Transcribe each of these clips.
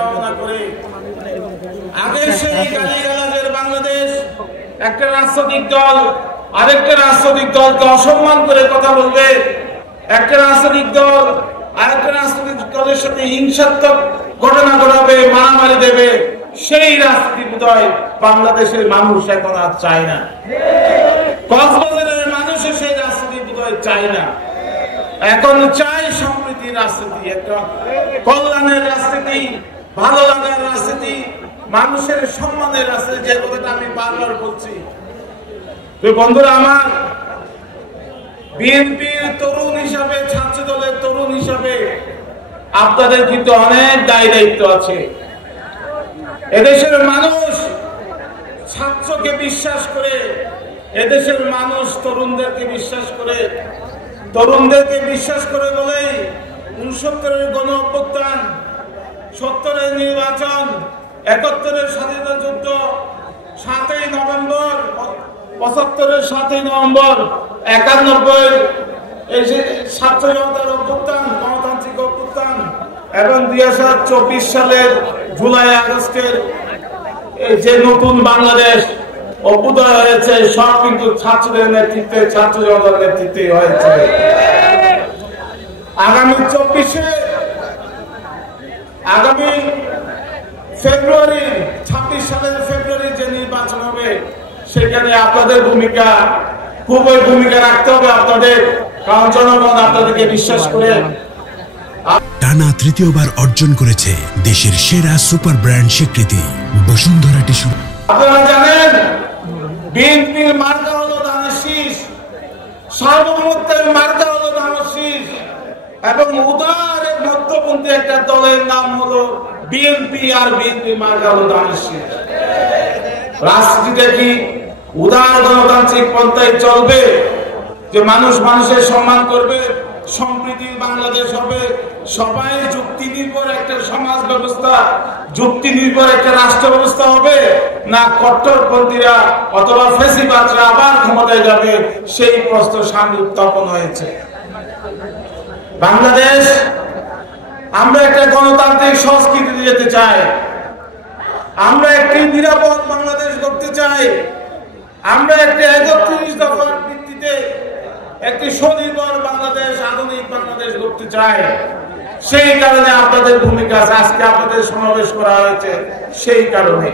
কামনা করে আগে সেই গালিগালাজের বাংলাদেশ একটা রাজনৈতিক দল আরেকটা রাজনৈতিক দলকে অসম্মান করে কথা বলবে, একটা রাজনৈতিক দল আরেকটা রাজনৈতিক দলের সাথে হিংসাত্মক ঘটনা ঘটাবে, মারামারি দেবে, সেই রাজনীতি বোধহয় বাংলাদেশের মানুষ এখন আর চায় না। কক্সবাজারের মানুষের সেই রাজনীতি বোধহয় চায় না। এখন চাই সমৃদ্ধির রাজনীতি, একটা কল্যাণের রাজনীতি, ভালো লাগার রাজনীতি, মানুষের সম্মানের রাজনীতি, যে কথাটা আমি বারবার বলছি। বন্ধুরা আমার, বিএনপির তরুণ হিসাবে, ছাত্র দলের তরুণ হিসাবে আপনাদের কিন্তু অনেক দায় দায়িত্ব আছে। এদেশের মানুষ ছাত্রকে বিশ্বাস করে, এদেশের মানুষ তরুণদেরকে বিশ্বাস করে, তরুণদেরকে বিশ্বাস করে বলেই ৬৯-এর গণ অভ্যুত্থান, ৭০-এর নির্বাচন, ৭১-এর স্বাধীনতা যুদ্ধ, ৭ই নভেম্বর, ৭৫-এর ৭ই নভেম্বর, ৯১-এর এই যে ছাত্র জনতার অভ্যুত্থান, গণতান্ত্রিক অভ্যুত্থান এবং ২০২৪ সালের জুলাই আগস্টের এই যে নতুন বাংলাদেশ অভ্যুদয় হয়েছে, সব কিন্তু ছাত্রদের নেতৃত্বে, ছাত্র জনতার নেতৃত্বে হয়েছে। আগামী ২৪-এ, আগামী ফেব্রুয়ারি, ২৬ সালের ফেব্রুয়ারি যে নির্বাচন হবে, সেখানে আপনাদের ভূমিকা, খুবই ভূমিকা রাখতে হবে আপনাদের, কারণ জনগণ আপনাদেরকে বিশ্বাস করে। টানা তৃতীয়বার অর্জন করেছে দেশের সেরা সুপার ব্র্যান্ড স্বীকৃতি বসুন্ধরা টিস্যু। আপনারা জানেন বিএনপির মার্কা হলো ধানের শীষ, সার্বভৌমত্বের মার্কা হলো ধানের শীষ, এবং উদার মধ্যপন্থী একটা দলের নাম হলো বিএনপি, আর বিএনপি মার্কা হলো ধানের শীষ। রাজনীতিটা কি উদার গণতান্ত্রিক পন্থায় চলবে, যে মানুষ মানুষের সম্মান করবে, সম্প্রীতির বাংলাদেশ হবে, সবাই যুক্তি নির্ভর একটা সমাজ ব্যবস্থা, যুক্তি নির্ভর একটা রাষ্ট্র ব্যবস্থা হবে, না কট্টরপন্থীরা অথবা ফ্যাসিবাদরা আবার ক্ষমতায় যাবে, সেই প্রশ্ন সামনে উত্থাপন হয়েছে। বাংলাদেশ, আমরা একটা গণতান্ত্রিক সংস্কৃতিতে যেতে চাই, আমরা একটি নিরাপদ বাংলাদেশ করতে চাই, আমরা একটি ৩১ দফার ভিত্তিতে একটি স্বনির্ভর বাংলাদেশ, আধুনিক বাংলাদেশ করতে চাই। সেই কারণে আপনাদের ভূমিকা আছে, আজকে আপনাদের সমাবেশ করা হয়েছে সেই কারণে।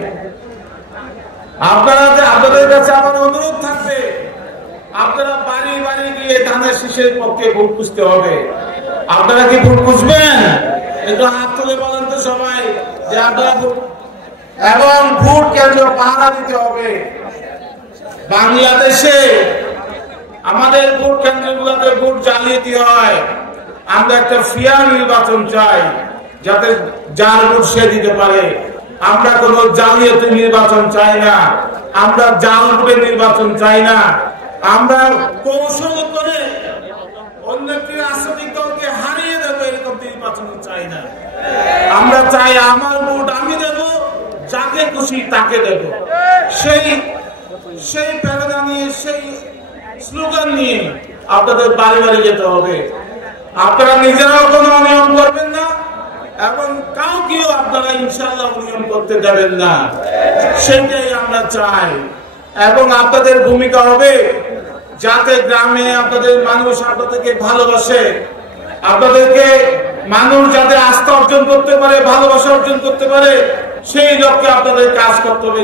আপনাদের কাছে আমার অনুরোধ থাকবে, আপনারা বাড়ি বাড়ি গিয়ে ধানের শীষের পক্ষে ভোট খুঁজতে হবে। আপনারা কি ভোট খুঁজবেন? একটু হাত তুলে বলেন তো সবাই যে আপনারা ভোট, এবং ভোট কেন্দ্র পাহারা দিতে হবে। বাংলাদেশে আমাদের ভোট কেন্দ্রগুলোতে ভোট জালিয়াতি হয়। আমরা একটা ফেয়ার নির্বাচন চাই, যাতে যার ভোট সে দিতে পারে। আমরা কোনো জালিয়াতি নির্বাচন চাই না, আমরা জাল ভোটের নির্বাচন চাই না, আমরা কৌশল করে অন্য একটি রাজনৈতিক দলকে হারিয়ে দেবো এরকম নির্বাচন চাই না। আমরা চাই আমার ভোট আমি দেব, যাকে খুশি তাকে দেব। সেই প্রেরণা নিয়ে, সেই স্লোগান নিয়ে আপনাদের বাড়ি বাড়ি যেতে হবে। আপনারা নিজেরাও কোনো অনিয়ম করবেন না, এবং কাউকেও আপনারা ইনশাআল্লাহ অনিয়ম করতে দেবেন না, সেটাই আমরা চাই। এবং আপনাদের ভূমিকা হবে যাতে গ্রামে আপনাদের মানুষ আপনাদেরকে ভালোবাসে, আপনাদেরকে মানুষ যাতে আস্থা অর্জন করতে পারে, ভালোবাসা অর্জন করতে পারে, সেই লক্ষ্যে আপনাদের কাজ করতে হবে।